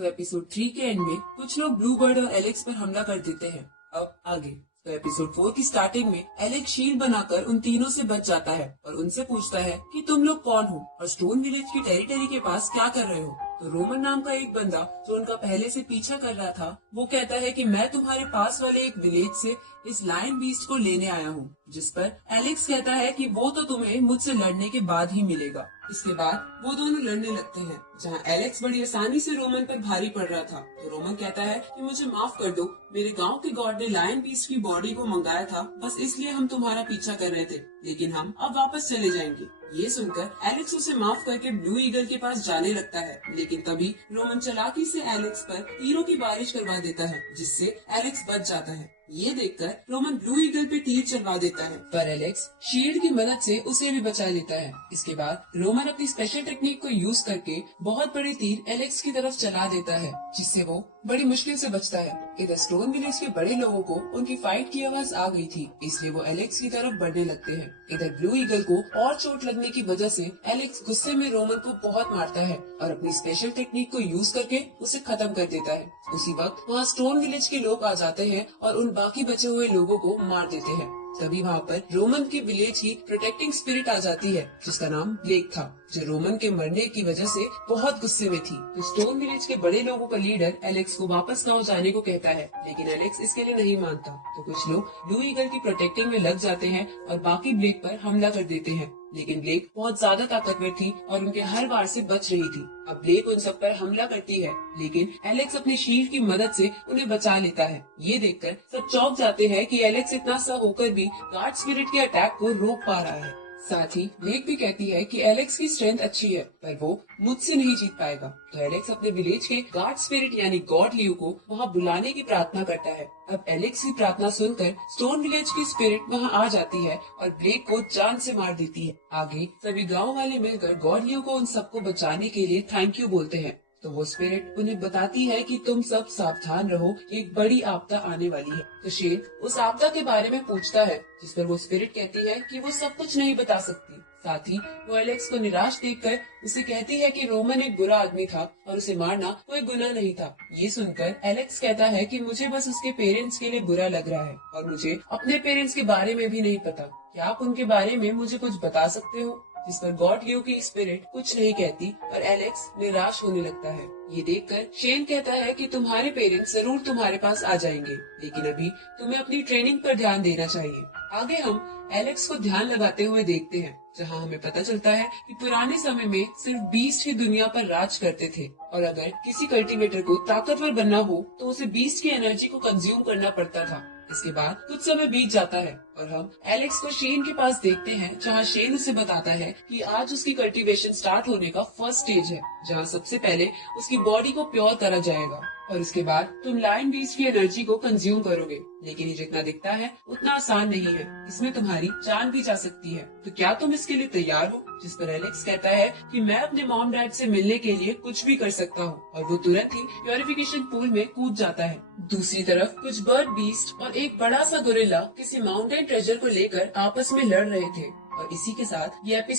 तो एपिसोड 3 के एंड में कुछ लोग ब्लू बर्ड और एलेक्स पर हमला कर देते हैं। अब आगे तो एपिसोड 4 की स्टार्टिंग में एलेक्स शील्ड बनाकर उन तीनों से बच जाता है और उनसे पूछता है कि तुम लोग कौन हो और स्टोन विलेज की टेरिटरी के पास क्या कर रहे हो। तो रोमन नाम का एक बंदा जो उनका पहले से पीछा कर रहा था वो कहता है कि मैं तुम्हारे पास वाले एक विलेज से इस लायन बीस्ट को लेने आया हूँ। जिस पर एलेक्स कहता है कि वो तो तुम्हें मुझसे लड़ने के बाद ही मिलेगा। इसके बाद वो दोनों लड़ने लगते हैं जहाँ एलेक्स बड़ी आसानी से रोमन पर भारी पड़ रहा था। तो रोमन कहता है कि मुझे माफ कर दो, मेरे गांव के गॉड ने लायन बीस्ट की बॉडी को मंगाया था, बस इसलिए हम तुम्हारा पीछा कर रहे थे, लेकिन हम अब वापस चले जाएंगे। ये सुनकर एलेक्स उसे माफ करके ब्लू ईगल के पास जाने लगता है, लेकिन तभी रोमन चालाकी से एलेक्स पर तीरों की बारिश करवा देता है जिससे एलेक्स बच जाता है। ये देखकर रोमन ब्लू ईगल पे तीर चलवा देता है, पर एलेक्स शील्ड की मदद से उसे भी बचा लेता है। इसके बाद रोमन अपनी स्पेशल टेक्निक को यूज करके बहुत बड़े तीर एलेक्स की तरफ चला देता है जिससे वो बड़ी मुश्किल से बचता है। इधर स्टोन विलेज के बड़े लोगों को उनकी फाइट की आवाज आ गई थी, इसलिए वो एलेक्स की तरफ बढ़ने लगते हैं। इधर ब्लू ईगल को और चोट लगने की वजह से एलेक्स गुस्से में रोमन को बहुत मारता है और अपनी स्पेशल टेक्निक को यूज करके उसे खत्म कर देता है। उसी वक्त वहाँ स्टोन विलेज के लोग आ जाते हैं और उन बाकी बचे हुए लोगों को मार देते हैं। तभी वहाँ पर रोमन की विलेज की प्रोटेक्टिंग स्पिरिट आ जाती है जिसका नाम ब्लेक था, जो रोमन के मरने की वजह से बहुत गुस्से में थी। तो स्टोन विलेज के बड़े लोगों का लीडर एलेक्स को वापस गांव जाने को कहता है, लेकिन एलेक्स इसके लिए नहीं मानता। तो कुछ लोग ब्लू ईगल की प्रोटेक्टिंग में लग जाते हैं और बाकी ब्लेक पर हमला कर देते हैं, लेकिन ब्लेक बहुत ज्यादा ताकतवर थी और उनके हर वार से बच रही थी। अब ब्लेक उन सब पर हमला करती है, लेकिन एलेक्स अपनी शील्ड की मदद से उन्हें बचा लेता है। ये देखकर सब चौंक जाते हैं कि एलेक्स इतना सा होकर भी गार्ड स्पिरिट के अटैक को रोक पा रहा है। साथ ही ब्लेक भी कहती है कि एलेक्स की स्ट्रेंथ अच्छी है, पर वो मुझसे नहीं जीत पाएगा। तो एलेक्स अपने विलेज के गार्ड स्पिरिट यानी गॉड लियो को वहाँ बुलाने की प्रार्थना करता है। अब एलेक्स की प्रार्थना सुनकर स्टोन विलेज की स्पिरिट वहाँ आ जाती है और ब्लेक को जान से मार देती है। आगे सभी गाँव वाले मिलकर गॉड लियो को उन सबको बचाने के लिए थैंक यू बोलते हैं। तो वो स्पिरिट उन्हें बताती है कि तुम सब सावधान रहो, एक बड़ी आपदा आने वाली है। तो शेर उस आपदा के बारे में पूछता है, जिस पर वो स्पिरिट कहती है कि वो सब कुछ नहीं बता सकती। साथ ही वो एलेक्स को निराश देखकर उसे कहती है कि रोमन एक बुरा आदमी था और उसे मारना कोई गुनाह नहीं था। ये सुनकर एलेक्स कहता है कि मुझे बस उसके पेरेंट्स के लिए बुरा लग रहा है और मुझे अपने पेरेंट्स के बारे में भी नहीं पता। क्या आप उनके बारे में मुझे कुछ बता सकते हो? जिस पर गॉड लियो की स्पिरिट कुछ नहीं कहती और एलेक्स निराश होने लगता है। ये देखकर शेन कहता है कि तुम्हारे पेरेंट्स जरूर तुम्हारे पास आ जाएंगे, लेकिन अभी तुम्हें अपनी ट्रेनिंग पर ध्यान देना चाहिए। आगे हम एलेक्स को ध्यान लगाते हुए देखते हैं, जहां हमें पता चलता है कि पुराने समय में सिर्फ बीस्ट ही दुनिया पर राज करते थे और अगर किसी कल्टीवेटर को ताकतवर बनना हो तो उसे बीस्ट की एनर्जी को कंज्यूम करना पड़ता था। इसके बाद कुछ समय बीत जाता है और हम एलेक्स को शेन के पास देखते हैं, जहां शेन उसे बताता है कि आज उसकी कल्टीवेशन स्टार्ट होने का फर्स्ट स्टेज है, जहां सबसे पहले उसकी बॉडी को प्योर करा जाएगा और इसके बाद तुम लायन बीस्ट की एनर्जी को कंज्यूम करोगे। लेकिन ये जितना दिखता है उतना आसान नहीं है, इसमें तुम्हारी जान भी जा सकती है। तो क्या तुम इसके लिए तैयार हो? जिस पर एलेक्स कहता है कि मैं अपने मॉम डैड से मिलने के लिए कुछ भी कर सकता हूँ और वो तुरंत ही प्योरिफिकेशन पूल में कूद जाता है। दूसरी तरफ कुछ बर्ड बीस्ट और एक बड़ा सा गोरिल्ला किसी माउंटेन ट्रेजर को लेकर आपस में लड़ रहे थे और इसी के साथ ये एपिसोड